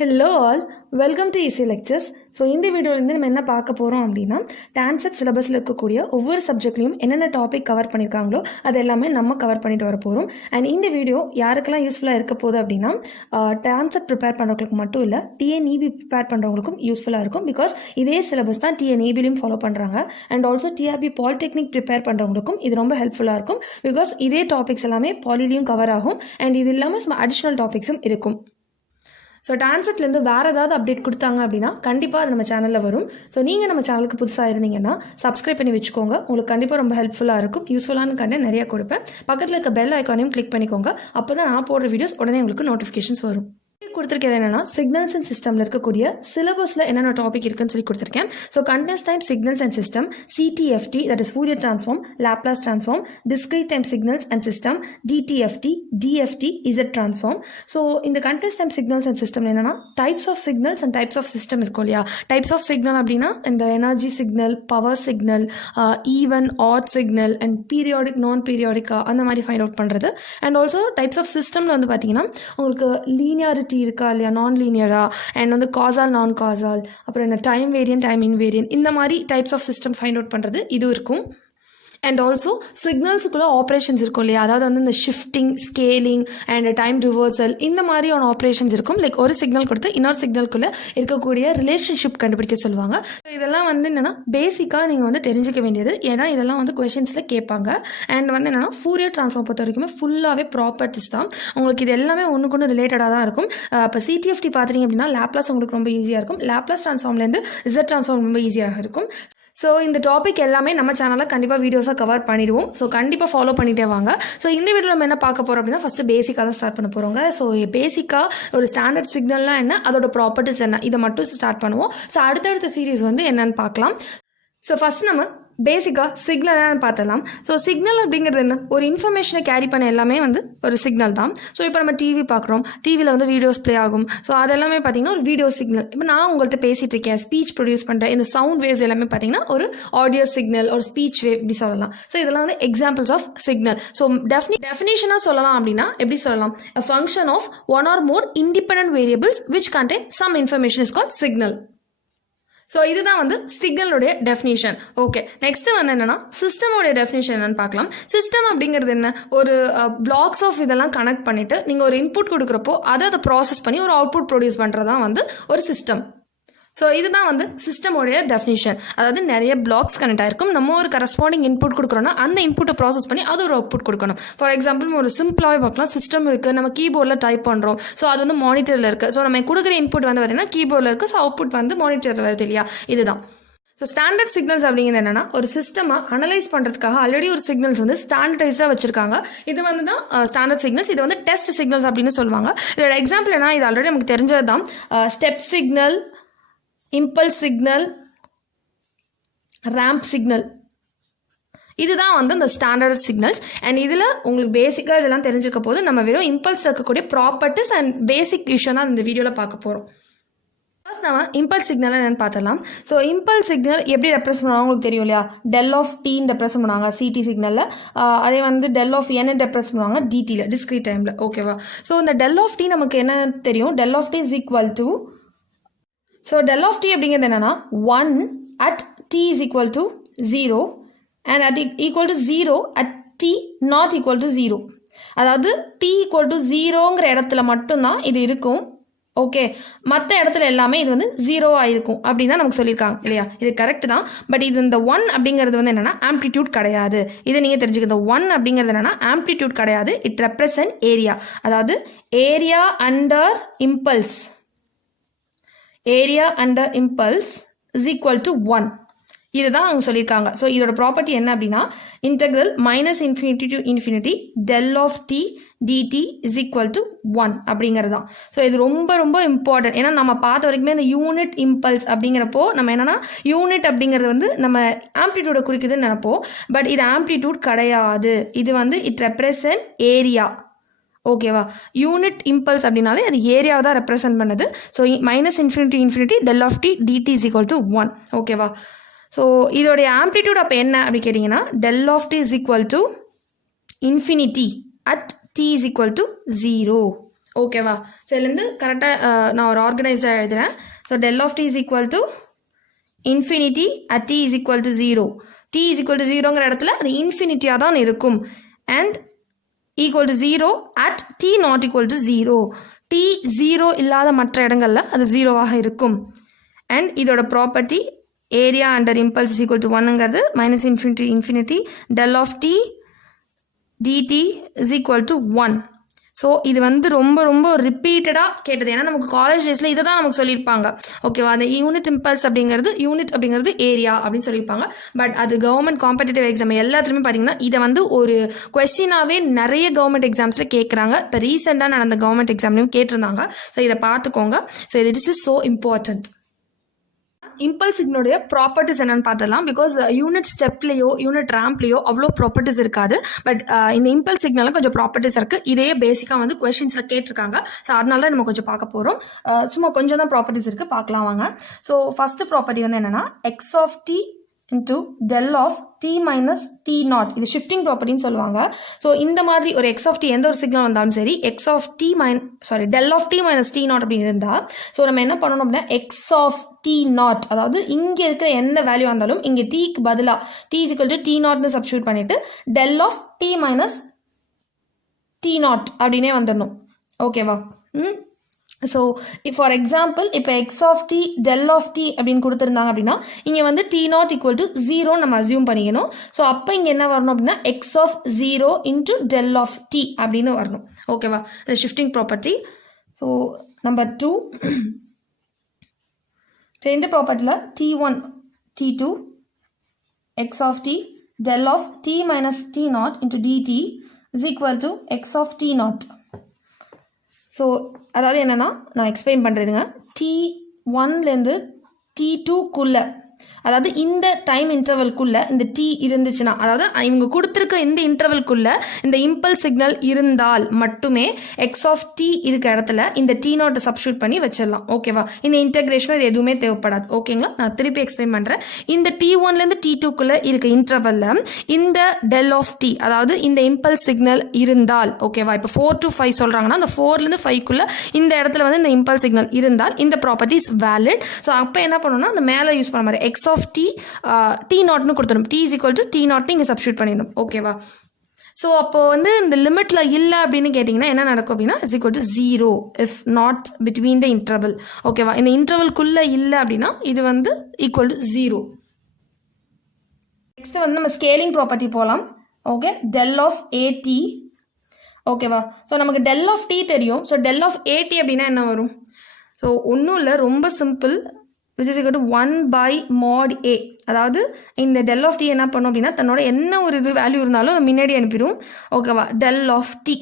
Hello all, welcome to Easy Lectures. So இந்த வீடியோலேருந்து நம்ம என்ன பார்க்க போகிறோம் அப்படின்னா, டான்செட் சிலபஸில் இருக்கக்கூடிய ஒவ்வொரு சப்ஜெக்ட்லையும் என்னென்ன டாபிக் கவர் பண்ணியிருக்காங்களோ அது எல்லாமே நம்ம கவர் பண்ணிட்டு வர போகிறோம். அண்ட் இந்த வீடியோ யாருக்கெல்லாம் யூஸ்ஃபுல்லாக இருக்க போகுது அப்படின்னா, டான்செட் ப்ரிப்பேர் பண்ணுறவங்களுக்கு மட்டும் இல்லை, டிஎன்இபி ப்ரிப்பேர் பண்ணுறவங்களுக்கும் யூஸ்ஃபுல்லாக இருக்கும். பிகாஸ் இதே சிலபஸ் தான் டிஎன்இபிலையும் ஃபாலோ பண்ணுறாங்க. And also TRB polytechnic prepare பண்ணுறவங்களுக்கும் இது ரொம்ப ஹெல்ப்ஃபுல்லாக இருக்கும். பிகாஸ் இதே டாபிக்ஸ் எல்லாமே பாலிலையும் கவர் ஆகும். அண்ட் இது இல்லாமல் அடிஷ்னல் டாபிக்ஸும் இருக்கும். ஸோ டான்செட்லேருந்து வேறு ஏதாவது அப்டேட் கொடுத்தாங்க அப்படின்னா கண்டிப்பாக அது நம்ம சேனலில் வரும். ஸோ நீங்கள் நம்ம சேனலுக்கு புதுசாக இருந்தீங்கன்னா சப்ஸ்கிரைப் பண்ணி வச்சுக்கோங்க. உங்களுக்கு கண்டிப்பாக ரொம்ப ஹெல்ப்ஃபுல்லாக இருக்கும். யூஸ்ஃபுல்லான கண்டென்ட் நிறையா கொடுப்பேன். பக்கத்தில் இருக்க பெல் ஐக்கானையும் கிளிக் பண்ணிக்கோங்க. அப்போ தான் நான் போடுற வீடியோஸ் உடனே உங்களுக்கு நோட்டிஃபிகேஷன்ஸ் வரும். கொடுத்துருக்கிறது என்னன்னா, சிக்னல்ஸ் அண்ட் சிஸ்டமில் இருக்கக்கூடிய சிலபஸில் என்னென்ன டாபிக் இருக்குன்னு சொல்லி கொடுத்துருக்கேன். So continuous time signals and system, CTFT that is Fourier transform, Laplace transform, discrete time signals and system, DTFT, DFT, Z transform. So இந்த continuous time signals and system என்னன்னா, types of signals and types of system இருக்கும் இல்லையா. Types of signal அப்படின்னா இந்த energy signal, power signal, even odd signal and periodic, non பீரியாடிக்கா அந்த மாதிரி find out பண்ணுறது. அண்ட் ஆல்சோ டைப்ஸ் ஆஃப் சிஸ்டமில் வந்து பார்த்தீங்கன்னா உங்களுக்கு லீனியாரிட்டி இருக்கா இல்லையா, நான் லீனியரா, அண்ட் வந்து காசால், நான் காசால், அப்புறம் என்ன டைம் வேரியன்ட், டைம் இன்வேரியன்ட், இந்த மாதிரி types of system find out பண்ணுறது இது இருக்கும். அண்ட் ஆல்சோ சிக்னல்ஸுக்குள்ளே ஆப்ரேஷன்ஸ் இருக்கும் இல்லையா, அதாவது வந்து இந்த shifting, scaling and time reversal இந்த மாதிரியான ஆப்ரேஷன்ஸ் இருக்கும். லைக் ஒரு சிக்னல் கொடுத்து இன்னொரு சிக்னலுக்குள்ளே இருக்கக்கூடிய ரிலேஷன்ஷிப் கண்டுபிடிக்க சொல்லுவாங்க. ஸோ இதெல்லாம் வந்து என்னென்னா பேசிக்காக நீங்கள் வந்து தெரிஞ்சிக்க வேண்டியது. ஏன்னா இதெல்லாம் வந்து கொஷின்ஸில் கேட்பாங்க. அண்ட் வந்து என்னென்னா ஃபூரியர் டிரான்ஸ்ஃபார்ம் பொறுத்த வரைக்குமே ஃபுல்லாகவே ப்ராப்பர்ட்டிஸ் தான். உங்களுக்கு இது எல்லாமே ஒன்றுக்கு ஒன்று ரிலேட்டடாக தான் இருக்கும். இப்போ சிடிஎஃப்டி பார்த்துட்டிங்க அப்படின்னா லாப்லாஸ் உங்களுக்கு ரொம்ப ஈஸியாக இருக்கும். லாப்லாஸ் டிரான்ஸ்ஃபார்ம்லேருந்து இசட் டிரான்ஸ்ஃபார்ம் ரொம்ப ஈஸியாக இருக்கும். ஸோ இந்த டாபிக் எல்லாமே நம்ம சேனலில் கண்டிப்பாக வீடியோஸாக கவர் பண்ணிடுவோம். ஸோ கண்டிப்பாக ஃபாலோ பண்ணிகிட்டே வாங்க. ஸோ இந்த வீடியோவில் நம்ம என்ன பார்க்க போகிறோம் அப்படின்னா, ஃபஸ்ட்டு பேசிக்காக தான் ஸ்டார்ட் பண்ண போகிறோங்க. ஸோ பேசிக்காக ஒரு ஸ்டாண்டர்ட் சிக்னல்லாம் என்ன, அதோட ப்ராப்பர்ட்டிஸ் என்ன, இதை மட்டும் ஸ்டார்ட் பண்ணுவோம். ஸோ அடுத்தடுத்த சீரீஸ் வந்து என்னென்னு பார்க்கலாம். ஸோ ஃபஸ்ட் நம்ம பேசிக்காக சிக்னல் என்னன்னு பார்த்தலாம். ஸோ சிக்னல் அப்படிங்கிறது என்ன, ஒரு இன்ஃபர்மேஷனை கேரி பண்ண எல்லாமே வந்து ஒரு சிக்னல் தான். ஸோ இப்போ நம்ம டிவி பார்க்குறோம், டிவியில் வந்து வீடியோஸ் ப்ளே ஆகும். ஸோ அதெல்லாமே பார்த்தீங்கன்னா ஒரு வீடியோ சிக்னல். இப்போ நான் உங்கள்கிட்ட பேசிகிட்டு இருக்கேன், ஸ்பீச் ப்ரொடியூஸ் பண்ணுறேன், இந்த சவுண்ட் வேவ்ஸ் எல்லாமே பார்த்தீங்கன்னா ஒரு ஆடியோ சிக்னல், ஒரு ஸ்பீச் வேவ் இப்படி சொல்லலாம். ஸோ இதெல்லாம் வந்து எக்ஸாம்பிள்ஸ் ஆஃப் சிக்னல். ஸோ டெஃபினேஷனாக சொல்லலாம் அப்படின்னா எப்படி சொல்லலாம், a function of one or more independent variables which contain some information is called signal. So இதுதான் வந்து சிக்னலுடைய டெஃபினேஷன். ஓகே, நெக்ஸ்ட் வந்து என்னன்னா சிஸ்டமோடைய டெஃபினேஷன் என்னன்னு பார்க்கலாம். சிஸ்டம் அப்படிங்கிறது என்ன, ஒரு பிளாக்ஸ் ஆஃப் இதெல்லாம் கனெக்ட் பண்ணிட்டு நீங்கள் ஒரு இன்புட் கொடுக்குறப்போ அதை ப்ராசஸ் பண்ணி ஒரு அவுட்புட் ப்ரொடியூஸ் பண்ணுறதான் வந்து ஒரு சிஸ்டம். ஸோ இதுதான் வந்து சிஸ்டமோடைய டெஃபினிஷன். அதாவது நிறைய பிளாக்ஸ் கனெக்ட் ஆயிருக்கும். நம்ம ஒரு கரஸ்பாண்டிங் இன்புட் கொடுக்குறோன்னா அந்த இன்புட்டை ப்ராசஸ் பண்ணி அது ஒரு அவுட்புட் கொடுக்கணும். ஃபார் எக்ஸாம்பிள் ஒரு சிம்பிளாகவே பார்க்கலாம், சிஸ்டம் இருக்குது, நம்ம கீபோர்டில் டைப் பண்ணுறோம். ஸோ அது வந்து மானிட்டரில் இருக்குது. ஸோ நம்ம கொடுக்குற இன்புட் வந்து பார்த்தீங்கன்னா கீபோர்டில் இருக்குது. ஸோ அவுட்புட் வந்து மானிட்டரில் வருது இல்லையா, இதுதான். ஸோ ஸ்டாண்டர்ட் சிக்னல்ஸ் அப்படிங்கிறது என்னன்னா, ஒரு சிஸ்டமாக அனலைஸ் பண்ணுறதுக்காக ஆல்ரெடி ஒரு சிக்னல்ஸ் வந்து ஸ்டாண்டர்டைஸாக வச்சிருக்காங்க. இது வந்து தான் ஸ்டாண்டர்ட் சிக்னல்ஸ். இது வந்து டெஸ்ட் சிக்னல்ஸ் அப்படின்னு சொல்லுவாங்க. இதோட எக்ஸாம்பிள் என்ன, இது ஆல்ரெடி நமக்கு தெரிஞ்சது தான். Step signal, impulse signal, ramp signal, இதுதான் வந்து இந்த ஸ்டாண்டர்ட் சிக்னல்ஸ். அண்ட் இதில் உங்களுக்கு பேசிக்காக இதெல்லாம் தெரிஞ்சிருக்க போது நம்ம வெறும் இம்பல்ஸ் இருக்கக்கூடிய ப்ராப்பர்ட்டிஸ் அண்ட் பேசிக் விஷயம் தான் இந்த வீடியோவில் பார்க்க போகிறோம். ஃபர்ஸ்ட் நம்ம இம்பல்ஸ் சிக்னல் என்னென்னு பார்த்தலாம். ஸோ இம்பல்ஸ் சிக்னல் எப்படி ரெப்ரசென்ட் பண்ணுவாங்க உங்களுக்கு தெரியும் இல்லையா, டெல் ஆஃப் டீன்னு ரெப்ரசென்ட் பண்ணுவாங்க சிடி சிக்னலில். அதே வந்து டெல் ஆஃப் என் ரெப்ரசென்ட் பண்ணுவாங்க டிடியில், டிஸ்கிரீட் டைமில். ஓகேவா. ஸோ இந்த டெல் ஆஃப் டி நமக்கு என்ன தெரியும், del of t is equal to, so del of t அப்படிங்கிறது என்னன்னா 1 at t is equal to 0 and at equal to 0 at t not equal to 0. அதாவது t equal to 0ங்கிற இடத்துல மட்டும்தான் இது இருக்கும். ஓகே, மற்ற இடத்துல எல்லாமே இது வந்து 0வாக இருக்கும் அப்படின்னு தான் நமக்கு சொல்லியிருக்காங்க இல்லையா. இது கரெக்ட் தான். பட் இது இந்த 1 அப்படிங்கிறது வந்து என்னென்னா ஆம்ப்ளிடியூட் கிடையாது. இதை நீங்கள் தெரிஞ்சுக்க, 1 அப்படிங்கிறது என்னென்னா ஆம்ப்ளிடியூட் கிடையாது. It represent area. அதாவது area under impulse, area under impulse is equal to 1. இதுதான் அவங்க சொல்லியிருக்காங்க. ஸோ இதோட ப்ராப்பர்ட்டி என்ன அப்படின்னா, integral minus infinity to infinity del of t DD is equal to 1 அப்படிங்கிறது தான். ஸோ இது ரொம்ப ரொம்ப இம்பார்ட்டன்ட். ஏன்னா நம்ம பார்த்த வரைக்குமே இந்த யூனிட் இம்பல்ஸ் அப்படிங்கிறப்போ நம்ம என்னன்னா யூனிட் அப்படிங்கிறது வந்து நம்ம ஆம்ப்ளிடியூடை குறிக்குதுன்னு நினைப்போம். பட் இது ஆம்ப்ளிடியூட் கிடையாது. இது வந்து இட் ரெப்ரசன்ட் ஏரியா. ஓகேவா. யூனிட் இம்பல்ஸ் அப்படின்னாலே அது ஏரியாவை தான் ரெப்ரசென்ட் பண்ணுது. So minus infinity infinity del of t DD is equal to 1. ஓகேவா. ஸோ இதோடைய ஆம்ப்ளிடியூட் அப்போ என்ன அப்படி கேட்டிங்கன்னா, del of t is equal to infinity at t is equal to 0. ஓகேவா? ஸோ இதுலேருந்து கரெக்டாக நான் ஒரு ஆர்கனைஸ்டாக எழுதுகிறேன். So del of t is equal to infinity at t is equal to 0. t is equal to 0ங்கிற இடத்துல அது இன்ஃபினிட்டியாக தான் இருக்கும். And equal to 0 at t not equal to 0. t 0 இல்லாத மற்ற இடங்களில் அது 0வாக இருக்கும். அண்ட் இதோட property area under impulse is equal to 1ங்கிறது minus infinity del of t dt is equal to 1. So இது வந்து ரொம்ப ரொம்ப ரிப்பீட்டடாக கேட்டது. ஏன்னா நமக்கு காலேஜ் டேஸில் இதை தான் நமக்கு சொல்லியிருப்பாங்க. ஓகேவா? அந்த யூனிட் இம்பல்ஸ் அப்படிங்கிறது ஏரியா அப்படின்னு சொல்லியிருப்பாங்க. பட் அது கவர்மெண்ட் காம்படிட்டிவ் எக்ஸாம் எல்லாத்துலேயுமே பார்த்தீங்கன்னா இதை வந்து ஒரு கொஸ்டினாகவே நிறைய கவர்மெண்ட் எக்ஸாம்ஸில் கேட்குறாங்க. இப்போ ரீசெண்டாக நடந்த கவர்மெண்ட் எக்ஸாம்லையும் கேட்டிருந்தாங்க. ஸோ இதை பார்த்துக்கோங்க. ஸோ இது இஸ் ஸோ இம்பார்ட்டன்ட். இம்பல்ஸ் சிக்னலுடைய ப்ராப்பர்ட்டிஸ் என்னென்னு பார்த்துடலாம். பிகாஸ் யூனிட் ஸ்டெப்லேயோ யூனிட் ரேம்ப்லேயோ அவ்வளோ ப்ராப்பர்ட்டிஸ் இருக்காது. பட் இந்த இம்பல்ஸ் சிக்னலில் கொஞ்சம் ப்ராப்பர்ட்டிஸ் இருக்குது. இதே பேசிக்காக வந்து கொஸ்டின்ஸில் கேட்டிருக்காங்க. ஸோ அதனால தான் நம்ம கொஞ்சம் பார்க்க போகிறோம். சும்மா கொஞ்சம் தான் ப்ராப்பர்ட்டிஸ் இருக்குது, பார்க்கலாம் வாங்க. ஸோ ஃபஸ்ட்டு ப்ராப்பர்ட்டி வந்து என்னென்னா x of t into del of t minus t naught. இது ஷிஃப்டிங் ப்ராப்பர்ட்டின்னு சொல்லுவாங்க. ஸோ இந்த மாதிரி ஒரு எக்ஸ் ஆஃப் டி எந்த ஒரு சிக்னல் வந்தாலும் சரி x of t del of t minus t naught அப்படின்னு இருந்தால் ஸோ நம்ம என்ன பண்ணணும் அப்படின்னா எக்ஸ் ஆஃப் டி நாட், அதாவது இங்கே இருக்கிற எந்த வேல்யூ வந்தாலும் இங்கே டீக்கு பதிலாக t is equal to t நாட்னு சப்ஸ்டியூட் பண்ணிட்டு del of t minus t naught அப்படின்னே வந்துடணும். ஓகேவா? ஸோ ஃபார் எக்ஸாம்பிள் இப்போ x of t del of t அப்படின்னு கொடுத்துருந்தாங்க அப்படின்னா இங்கே வந்து t நாட் ஈக்குவல் டு 0 நம்ம அசியூம் பண்ணிக்கணும். ஸோ அப்போ இங்கே என்ன வரணும் அப்படின்னா x of 0 into del of t அப்படின்னு வரணும். ஓகேவா? இந்த shifting property. So number 2, so இந்த ப்ராப்பர்ட்டியில் t1 t2 x of t del of t minus t naught into dt is equal to x of t naught. So அதாவது என்னென்னா நான் explain பண்ணுறேங்க. T1லேருந்து T2க்குள்ளே, அதாவது இந்த டைம் இன்டர்வல்குள்ளே இந்த டி இருந்துச்சுன்னா, அதாவது இவங்க கொடுத்துருக்க இந்த இன்டர்வல்குள்ளே இந்த இம்பல்ஸ் சிக்னல் இருந்தால் மட்டுமே எக்ஸ் ஆஃப் டி இருக்க இடத்துல இந்த டி நாட்டை சப்ஸ்டியூட் பண்ணி வச்சிடலாம். ஓகேவா? இந்த இன்டகிரேஷன் இது எதுவுமே தேவைப்படாது. ஓகேங்களா? நான் திருப்பி எக்ஸ்பிளைன் பண்ணுறேன். இந்த T1லேருந்து T2க்குள்ளே இருக்க இன்டர்வலில் இந்த del of t, அதாவது இந்த இம்பல்ஸ் சிக்னல் இருந்தால், ஓகேவா? இப்போ 4 to 5 சொல்கிறாங்கன்னா அந்த 4லேருந்து 5க்குள்ளே இந்த இடத்துல வந்து இந்த இம்பல்ஸ் சிக்னல் இருந்தால் இந்த ப்ராப்பர்ட்டி இஸ் வேலிட். ஸோ அப்போ என்ன பண்ணணும்னா அந்த மேலே யூஸ் பண்ண மாதிரி எக்ஸ் ஆஃப் டி டி நாட்னு கொடுத்துடும். T is equal to t நாட்னு இங்கே சப்ஸ்டியூட் பண்ணிடணும். ஓகேவா? ஸோ அப்போது வந்து இந்த லிமிட்டில் இல்லை அப்படின்னு கேட்டிங்கன்னா என்ன நடக்கும் அப்படின்னா is equal to 0 if not between the interval. ஓகேவா? இந்த இன்டர்வல்குள்ளே இல்லை அப்படின்னா இது வந்து ஈக்குவல் டு 0. நெக்ஸ்ட் வந்து நம்ம ஸ்கேலிங் ப்ராப்பர்ட்டி போகலாம். Okay, del of at. ஓகேவா? ஸோ நமக்கு del of t தெரியும். ஸோ del of at அப்படின்னா என்ன வரும்? ஸோ ஒன்றும் இல்லை, ரொம்ப simple. which is equal to 1 by mod a. அதாவது இந்த del of t என்ன பண்ணும் அப்படின்னா தன்னோட என்ன ஒரு இது வேல்யூ இருந்தாலும் அதை முன்னாடி அனுப்பிடும். ஓகேவா? del of t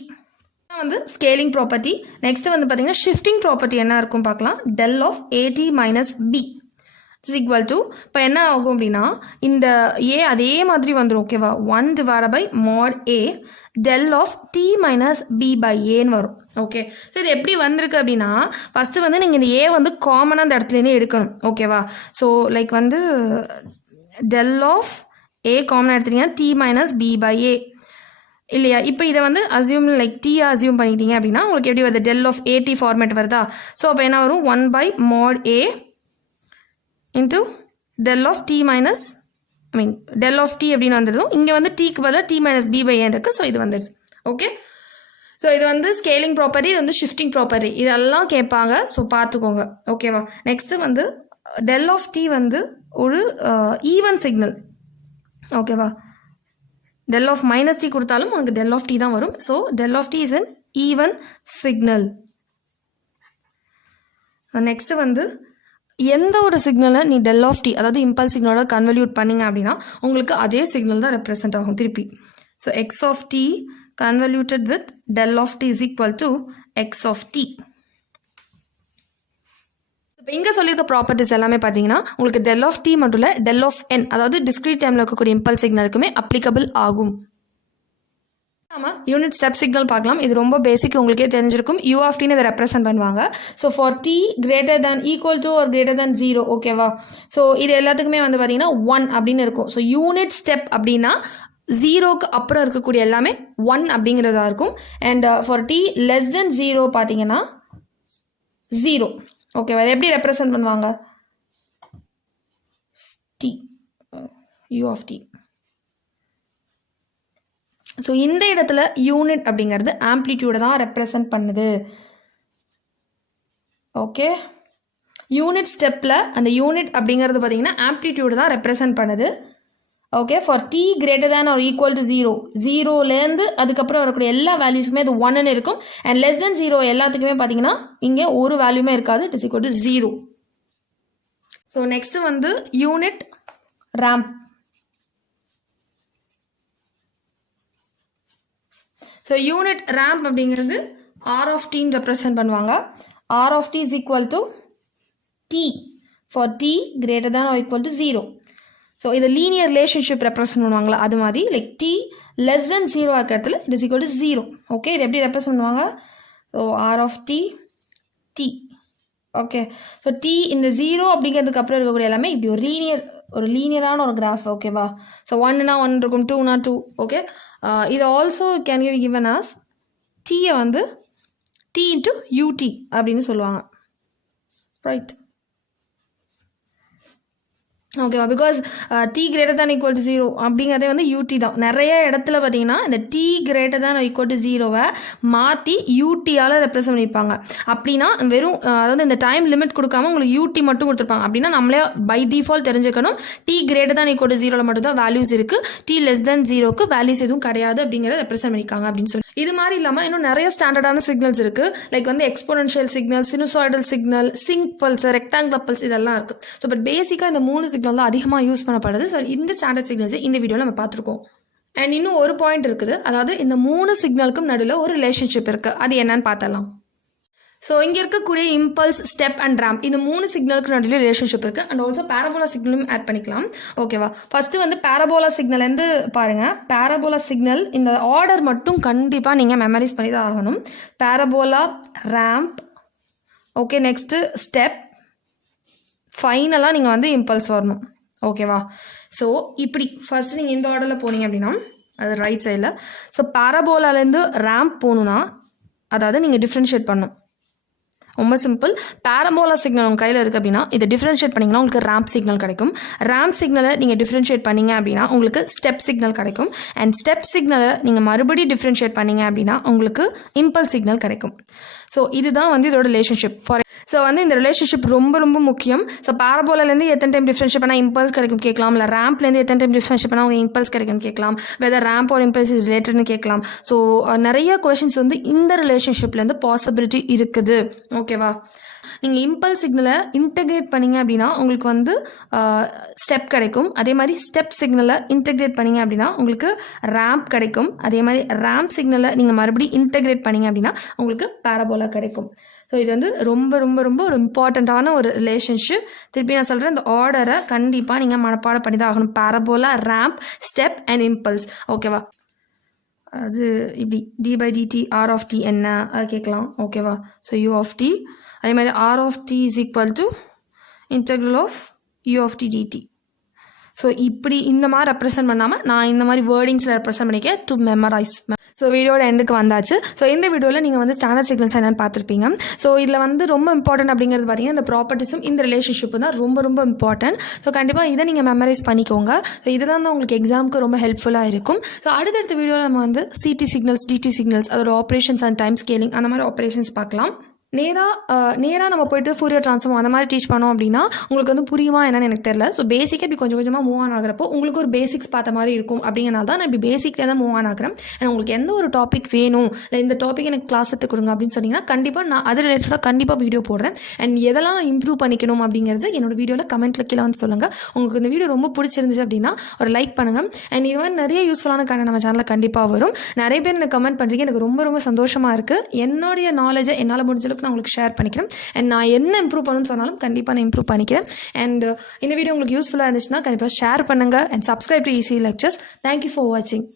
வந்து ஸ்கேலிங் ப்ராப்பர்ட்டி. நெக்ஸ்ட் வந்து பார்த்தீங்கன்னா ஷிஃப்டிங் ப்ராப்பர்ட்டி என்ன இருக்கும் பார்க்கலாம். del of at minus b is equal to, இப்போ என்ன ஆகும் அப்படின்னா இந்த a அதே மாதிரி வந்துடும். ஓகேவா? 1 divided by mod a del of t minus b by aன்னு வரும். ஓகே, ஸோ இது எப்படி வந்திருக்கு அப்படின்னா ஃபஸ்ட்டு வந்து நீங்கள் இந்த a வந்து காமனாக அந்த இடத்துலேருந்தே எடுக்கணும். ஓகேவா? ஸோ லைக் வந்து del of a காமனாக எடுத்துட்டீங்கன்னா t minus b by a இல்லையா? இப்போ இதை வந்து அசியூம் லைக் t அசியூம் பண்ணிட்டீங்க அப்படின்னா உங்களுக்கு எப்படி வருது? del of at ஃபார்மேட் வருதா? ஸோ அப்போ என்ன வரும்? 1 by mod a into del of t minus del of t அப்படின்னு வந்துடும். இங்கே வந்து டீக்கு பதிலாக t minus b by n இருக்குது. ஸோ இது வந்துடுது. ஓகே, ஸோ இது வந்து ஸ்கேலிங் ப்ராப்பர்ட்டி, இது வந்து ஷிஃப்டிங் ப்ராப்பர்ட்டி, இதெல்லாம் கேட்பாங்க. ஸோ பார்த்துக்கோங்க. ஓகேவா? நெக்ஸ்ட்டு வந்து del of t வந்து ஒரு ஈவன் சிக்னல். ஓகேவா? del of minus t கொடுத்தாலும் உங்களுக்கு del of t தான் வரும். So del of t is an even signal. Next வந்து எந்த ஒரு சிக்னலை நீ del of t அதாவது இம்பல்ஸ் சிக்னலோட கன்வல்யூட் பண்ணிங்க அப்படின்னா உங்களுக்கு அதே சிக்னல் தான் ரெப்ரசென்ட் ஆகும் திருப்பி. So x of t convoluted with del of t is equal to x of t. இப்போ இங்கே சொல்லியிருக்க ப்ராப்பர்ட்டிஸ் எல்லாமே பார்த்தீங்கன்னா உங்களுக்கு del of t மட்டும் இல்லை del of n அதாவது டிஸ்க்ரீட் டைமில் இருக்கக்கூடிய இம்பல்ஸ் சிக்னலுக்குமே அப்ளிகபிள் ஆகும். நம்ம யூனிட் ஸ்டெப் சிக்னல் பார்க்கலாம். இது ரொம்ப பேசிக், உங்களுக்கே தெரிஞ்சிருக்கும். u of t இதை ரெப்ரசென்ட் பண்ணுவாங்க. So for t greater than equal to or greater than 0. ஓகேவா? ஸோ இது எல்லாத்துக்குமே வந்து பார்த்தீங்கன்னா 1 அப்படின்னு இருக்கும். ஸோ யூனிட் ஸ்டெப் அப்படின்னா ஜீரோக்கு அப்புறம் இருக்கக்கூடிய எல்லாமே 1 அப்படிங்கிறதா இருக்கும். And for t less than 0 பார்த்தீங்கன்னா 0. ஓகேவா? அதை எப்படி ரெப்ரசன்ட் பண்ணுவாங்க? t u of t. So இந்த இடத்துல யூனிட் அப்படிங்கிறது ஆம்ப்ளிடியூடை தான் ரெப்ரசன்ட் பண்ணுது. ஓகே, யூனிட் ஸ்டெப்பில் அந்த யூனிட் அப்படிங்கிறது பார்த்தீங்கன்னா ஆம்ப்ளிடியூடு தான் ரெப்ரசன்ட் பண்ணுது. Okay, for t greater than or equal to 0, 0லேருந்து அதுக்கப்புறம் வரக்கூடிய எல்லா வேல்யூஸுமே அது 1ன்னு இருக்கும். அண்ட் less than 0 எல்லாத்துக்குமே பார்த்தீங்கன்னா இங்கே ஒரு வேல்யூமே இருக்காது. It is equal to 0. So next வந்து unit ramp. So unit ramp அப்படிங்கிறது r of t ரெப்ரசன்ட் பண்ணுவாங்க. r of t is equal to t for t greater than or equal to 0. So இது லீனியர் ரிலேஷன்ஷிப் ரெப்ரசன்ட் பண்ணுவாங்களா அது மாதிரி, like t less than 0 இருக்கிற இடத்துல it is equal to 0. Okay, இது எப்படி represent பண்ணுவாங்க? So r of t t. Okay, so t இந்த 0 அப்படிங்கிறதுக்கு அப்புறம் இருக்கக்கூடிய எல்லாமே இப்படி ஒரு லீனியரான ஒரு கிராஃப். ஓகேவா? ஸோ 1னா 1 இருக்கும், 2னா 2. ஓகே, இது also can be given as t-யை வந்து t into ut அப்படின்னு சொல்லுவாங்க. ரைட்? ஓகேவா? Because t greater than equal to 0 அப்படிங்கிறதே வந்து ut தான். நிறைய இடத்துல பார்த்தீங்கன்னா இந்த t greater than or equal to 0வை மாற்றி ut-ஆல் ரெப்ரசன்ட் பண்ணியிருப்பாங்க. அப்படின்னா வெறும் அதாவது இந்த டைம் லிமிட் கொடுக்காம உங்களுக்கு ut மட்டும் கொடுத்துருப்பாங்க. அப்படின்னா நம்மளே பை டிஃபால்ட் தெரிஞ்சுக்கணும் t greater than equal to 0ல மட்டும் தான் வேல்யூஸ் இருக்குது, t less than 0க்கு வேல்யூஸ் எதுவும் கிடையாது அப்படிங்கிறத ரெப்ரசன்ட் பண்ணியிருக்காங்க அப்படின்னு சொல்லி. இது மாதிரி இல்லாமல் இன்னும் நிறைய ஸ்டாண்டர்டான சிக்னல்ஸ் இருக்குது. லைக் வந்து exponential signal, sinusoidal signal, sinc pulse, rectangular pulse, இதெல்லாம் இருக்குது. ஸோ பட் பேசிக்காக இந்த 3 சிக்னல் தான் அதிகமாக யூஸ் பண்ணப்படுது. ஸோ இந்த ஸ்டாண்டர்ட் சிக்னல்ஸை இந்த வீடியோவில் நம்ம பார்த்துருக்கோம். அண்ட் இன்னும் ஒரு பாயிண்ட் இருக்குது, அதாவது இந்த 3 சிக்னலுக்கும் நடுவில் ஒரு ரிலேஷன்ஷிப் இருக்குது. அது என்னன்னு பார்த்தலாம். ஸோ இங்கே இருக்கக்கூடிய இம்பல்ஸ், ஸ்டெப் அண்ட் ரேம்ப், இந்த 3 சிக்னலுக்கு நடுவில் ரிலேஷன்ஷிப் இருக்குது. அண்ட் ஆல்சோ பேரபோலா சிக்னலும் ஆட் பண்ணிக்கலாம். ஓகேவா? ஃபஸ்ட்டு வந்து பேரபோலா சிக்னல்லேருந்து பாருங்கள். பேரபோலா சிக்னல் இந்த ஆர்டர் மட்டும் கண்டிப்பாக நீங்கள் மெமரைஸ் பண்ணி தான் ஆகணும். Parabola, ramp, okay, next step, ஃபைனலாக நீங்கள் வந்து இம்பல்ஸ் வரணும். ஓகேவா? ஸோ இப்படி ஃபர்ஸ்ட் நீங்கள் இந்த ஆர்டரில் போனீங்க அப்படின்னா அது ரைட் சைடில். ஸோ பேரபோலாலேருந்து ரேம்ப் போகணுன்னா அதாவது நீங்கள் டிஃப்ரென்ஷியேட் பண்ணணும். ரொம்ப சிம்பிள். பேரபோலா சிக்னல் உங்கள் கையில் இருக்குது அப்படின்னா இதை டிஃப்ரென்ஷியேட் பண்ணிங்கன்னா உங்களுக்கு ரேம்ப் சிக்னல் கிடைக்கும். ரேம்ப் சிக்னலை நீங்கள் டிஃப்ரென்ஷியேட் பண்ணிங்க அப்படின்னா உங்களுக்கு ஸ்டெப் சிக்னல் கிடைக்கும். அண்ட் ஸ்டெப் சிக்னலை நீங்கள் மறுபடியும் டிஃப்ரென்ஷியேட் பண்ணிங்க அப்படின்னா உங்களுக்கு இம்பல்ஸ் சிக்னல் கிடைக்கும். ஸோ இதுதான் வந்து இதோட ரிலேஷன்ஷிப். ஸோ வந்து இந்த ரிலேஷன்ஷிப் ரொம்ப ரொம்ப முக்கியம். ஸோ பேரபோலாலேருந்து எத்தனை டைம் டிஃப்ரென்ஷியேட் பண்ணால் இம்பல்ஸ் கிடைக்கும் கேட்கலாம், இல்லை ரேம்ப்லேருந்து எத்தனை டைம் டிஃப்ரென்ஷியேட் பண்ணால் அவங்க இம்பல்ஸ் கிடைக்கும் கேட்கலாம், வெதர் ரேம்ப் ஒரு இம்பல்ஸ் இஸ் ரிலேட்டட்னு கேட்கலாம். ஸோ நிறைய கொஷின்ஸ் வந்து இந்த ரிலேஷன்ஷிப்லேருந்து பாசிபிலிட்டி இருக்குது. ஓகேவா? நீங்கள் இம்பல்ஸ் சிக்னலை இன்டெகிரேட் பண்ணிங்க அப்படின்னா உங்களுக்கு வந்து ஸ்டெப் கிடைக்கும். அதே மாதிரி ஸ்டெப் சிக்னலை இன்டெகிரேட் பண்ணிங்க அப்படின்னா உங்களுக்கு ரேம்ப் கிடைக்கும். அதே மாதிரி ரேம்ப் சிக்னலை நீங்கள் மறுபடியும் இன்டெகிரேட் பண்ணிங்க அப்படின்னா உங்களுக்கு பேரபோலா கிடைக்கும். ஸோ இது வந்து ரொம்ப ரொம்ப ரொம்ப ஒரு இம்பார்ட்டண்ட்டான ஒரு ரிலேஷன்ஷிப். திருப்பி நான் சொல்கிறேன், இந்த ஆர்டரை கண்டிப்பாக நீங்கள் மனப்பாடம் பண்ணி தான் ஆகணும். Parabola, ramp, step and impulse. ஓகேவா? அது இப்படி d/dt r of t என்ன அது கேட்கலாம். ஓகேவா? ஸோ u of t, அதே மாதிரி r of t is equal to integral of u of t dt. So இப்படி இந்த மாதிரி ரெப்ரசன்ட் பண்ணாமல் நான் இந்த மாதிரி வேர்டிங்ஸில் ரெப்ரசன்ட் பண்ணிக்கேன் டு மெமரைஸ். ஸோ வீடியோட எண்டுக்கு வந்தாச்சு. ஸோ இந்த வீடியோவில் நீங்கள் வந்து ஸ்டாண்டர்ட் சிக்னல்ஸ் என்னென்னு பார்த்துருப்பீங்க. ஸோ இதில் வந்து ரொம்ப இம்பார்ட்டன்ட் அப்படிங்கிறது பார்த்தீங்கன்னா இந்த ப்ராப்பர்ட்டிஸும் இந்த ரிலேஷன்ஷிப்பும் தான் ரொம்ப ரொம்ப இம்பார்ட்டன்ட். ஸோ கண்டிப்பாக இதை நீங்கள் மெமரைஸ் பண்ணிக்கோங்க. ஸோ இதெல்லாம் தான் உங்களுக்கு எக்ஸாமுக்கு ரொம்ப ஹெல்ப்ஃபுல்லாக இருக்கும். ஸோ அடுத்தடுத்த வீடியோவில் நம்ம வந்து சிடி சிக்னல்ஸ், டிடி சிக்னல்ஸ், அதோட ஆப்ரேஷன்ஸ் அண்ட் டைம் ஸ்கேலிங் அந்த மாதிரி ஆப்ரேஷன்ஸ் பார்க்கலாம். நேராக நம்ம போய்ட்டு ஃபோரியர் ட்ரான்ஸ்ஃபார்ம் அந்த மாதிரி டீச் பண்ணோம் அப்படின்னா உங்களுக்கு வந்து புரியுமா என்னன்னு எனக்கு தெரியல. ஸோ பேசிக்காக இப்படி கொஞ்சம் கொஞ்சமாக மூவ் ஆன் ஆகிறப்போ உங்களுக்கு ஒரு பேசிக்ஸ் பார்த்த மாதிரி இருக்கும். அப்படிங்கிறனால தான் நான் இப்படி பேசிக்லேயே தான் மூவ் ஆன் ஆகிறேன். அண்ட் உங்களுக்கு எந்த ஒரு டாபிக் வேணும், இல்லை இந்த டாபிக் எனக்கு கிளாஸ் எடுத்து கொடுங்க அப்படின்னு சொன்னீங்கன்னா கண்டிப்பாக நான் அது ரிலேட்டடாக கண்டிப்பாக வீடியோ போடுறேன். அண்ட் எதெல்லாம் நான் இம்ப்ரூவ் பண்ணிக்கணும் அப்படிங்கிறது என்னோட வீடியோவில் கமெண்ட்டில் கீழே வந்து சொல்லுங்கள். உங்களுக்கு இந்த வீடியோ ரொம்ப பிடிச்சிருந்துச்சு அப்படின்னா ஒரு லைக் பண்ணுங்கள். அண்ட் இது மாதிரி நிறைய யூஸ்ஃபுல்லான கண்டென்ட் நம்ம சேனலில் கண்டிப்பாக வரும். நிறைய பேர் எனக்கு கமெண்ட் பண்ணுறீங்க, எனக்கு ரொம்ப ரொம்ப சந்தோஷமாக இருக்குது. என்னுடைய நாலேஜை என்னால் முடிஞ்சளவுக்கு நான் உங்களுக்கு ஷேர் பண்ணிக்கிறேன். அண்ட் நான் என்ன இம்ப்ரூவ் பண்ணணும்னு சொன்னாலும் கண்டிப்பாக நான் இம்ப்ரூவ் பண்ணிக்கிறேன். அண்ட் இந்த வீடியோ உங்களுக்கு யூஸ்ஃபுல்லாக இருந்துச்சுன்னா கண்டிப்பாக ஷேர் பண்ணுங்கள். And subscribe to Easy Lectures. Thank you for வாட்சிங்.